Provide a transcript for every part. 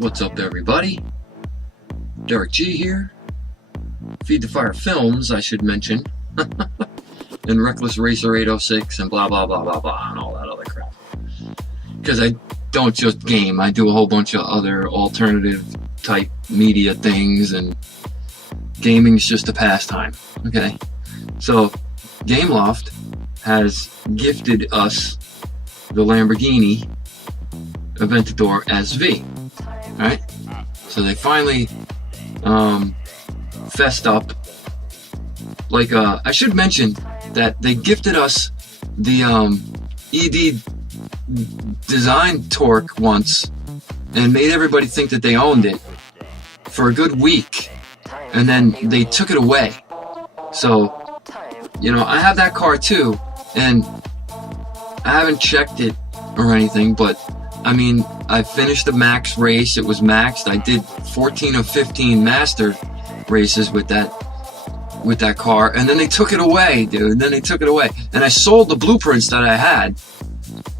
What's up, everybody? Derek G here. FeedTheFireFilms, I should mention. And Reckless Racer 806 and blah, blah, blah, blah, blah, and all that other crap. Because I don't just game. I do a whole bunch of other alternative type media things, and gaming's just a pastime. Okay? So, CrapLoft has gifted us the Lamborghini Aventador SV. Right? So they finally fessed up. Like, I should mention that they gifted us the ED design torque once and made everybody think that they owned it for a good week, and then they took it away. So, you know, I have that car too, and I haven't checked it or anything, but I mean, I finished the max race. It was maxed. I did 14 of 15 master races with that car, and then they took it away, dude. And then they took it away, and I sold the blueprints that I had.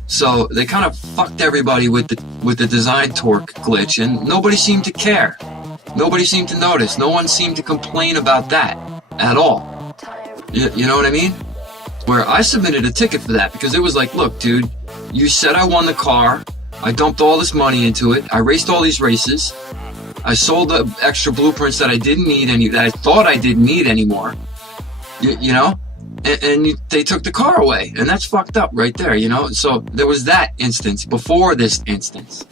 So they kind of fucked everybody with the design torque glitch, and nobody seemed to care. Nobody seemed to notice. No one seemed to complain about that at all. You know what I mean? Where I submitted a ticket for that because it was like, look, dude, you said I won the car. I dumped all this money into it. I raced all these races. I sold the extra blueprints that I didn't need that I thought I didn't need anymore. You know? And they took the car away. And that's fucked up right there, you know? So there was that instance before this instance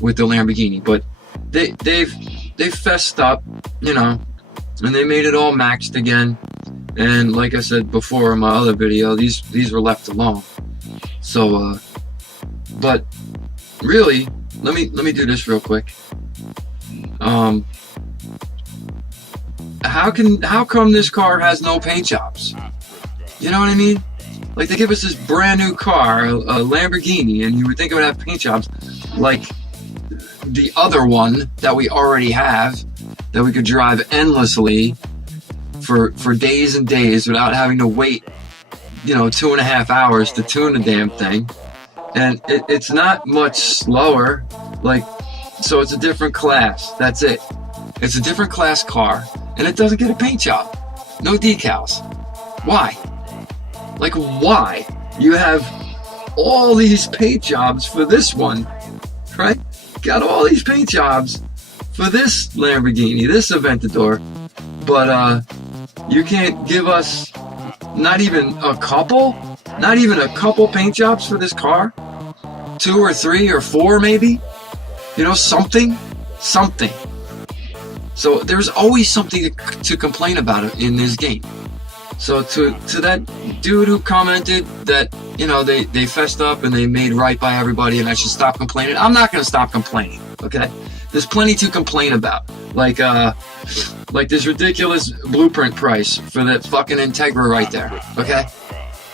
with the Lamborghini. But they've fessed up, you know, and they made it all maxed again. And like I said before in my other video, these were left alone. So, but really, let me do this real quick. How come this car has no paint jobs? You know what I mean? Like, they give us this brand new car, a Lamborghini, and you would think it would have paint jobs like the other one that we already have, that we could drive endlessly for days and days without having to wait, you know, 2.5 hours to tune the damn thing. And it's not much slower, like, so it's a different class. That's it. It's a different class car, and it doesn't get a paint job. No decals. Why? Like, why? You have all these paint jobs for this one, right? Got all these paint jobs for this Lamborghini, this Aventador, but you can't give us not even a couple paint jobs for this car? 2 or 3 or 4 maybe? You know, something. So there's always something to complain about in this game. So to that dude who commented that, you know, they fessed up and they made right by everybody and I should stop complaining, I'm not going to stop complaining, okay? There's plenty to complain about. Like this ridiculous blueprint price for that fucking Integra right there, okay?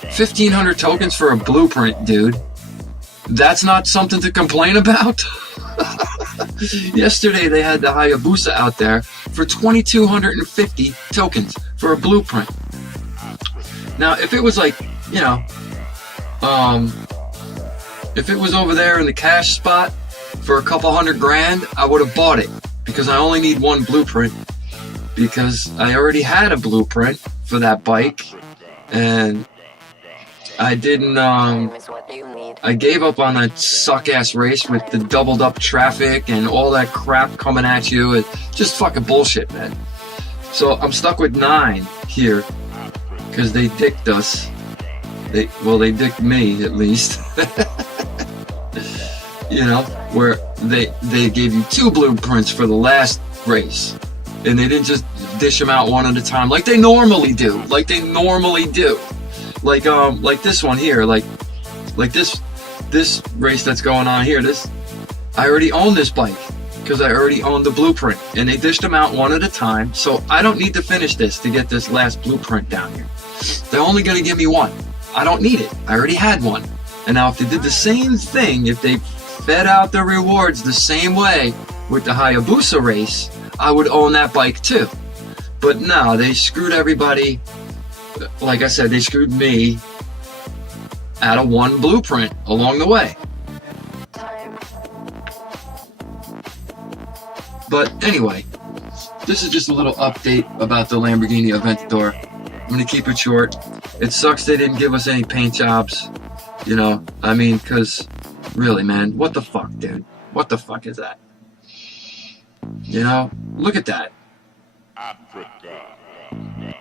1,500 tokens for a blueprint, dude. That's not something to complain about? Yesterday they had the Hayabusa out there for 2,250 tokens for a blueprint. Now, if it was like, you know, if it was over there in the cash spot for a couple $100,000, I would have bought it, because I only need one blueprint, because I already had a blueprint for that bike, and I didn't, I gave up on that suck-ass race with the doubled-up traffic and all that crap coming at you. It's just fucking bullshit, man. So I'm stuck with 9 here, because they dicked us. They dicked me, at least. You know, where they gave you 2 blueprints for the last race, and they didn't just dish them out one at a time like they normally do. Like this one here, like this race that's going on here. I already own this bike because I already own the blueprint, and they dished them out one at a time. So I don't need to finish this to get this last blueprint down here. They're only going to give me 1. I don't need it. I already had 1. And now if they did the same thing, if they fed out the rewards the same way with the Hayabusa race, I would own that bike too. But no, they screwed everybody. Like I said, they screwed me out of 1 blueprint along the way. But anyway, this is just a little update about the Lamborghini Aventador. I'm going to keep it short. It sucks they didn't give us any paint jobs. You know, I mean, because really, man, what the fuck, dude? What the fuck is that? You know, look at that.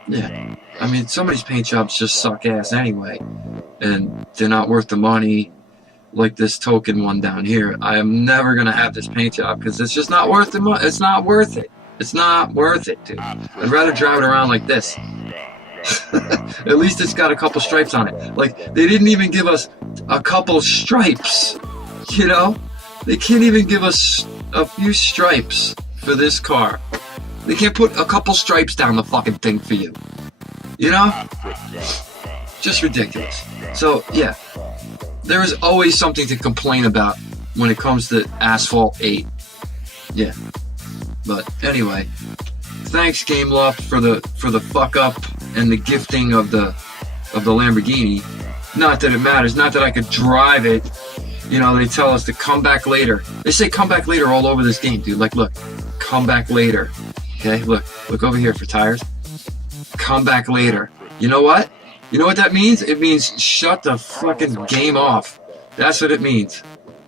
Yeah, I mean, some of these paint jobs just suck ass anyway, and they're not worth the money. Like this token one down here, I am never gonna have this paint job because it's just not worth the money. It's not worth it. It's not worth it, dude. I'd rather drive it around like this. At least it's got a couple stripes on it. Like, they didn't even give us a couple stripes. You know, they can't even give us a few stripes for this car. They can't put a couple stripes down the fucking thing for you. You know? Just ridiculous. So, yeah. There is always something to complain about when it comes to Asphalt 8. Yeah. But anyway, thanks GameLoft for the fuck up and the gifting of the Lamborghini. Not that it matters, not that I could drive it. You know, they tell us to come back later. They say come back later all over this game, dude. Like, look, come back later. Okay, look over here for tires. Come back later. You know what? You know what that means? It means shut the fucking game off. That's what it means.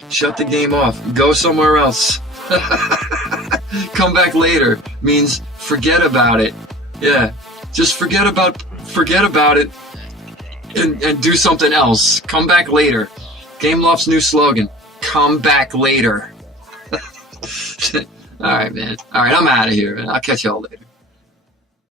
Shut the game off. Go somewhere else. Come back later means forget about it. Yeah. Just forget about it and do something else. Come back later. GameLoft's new slogan. Come back later. Alright, man. Alright, I'm out of here. I'll catch y'all later.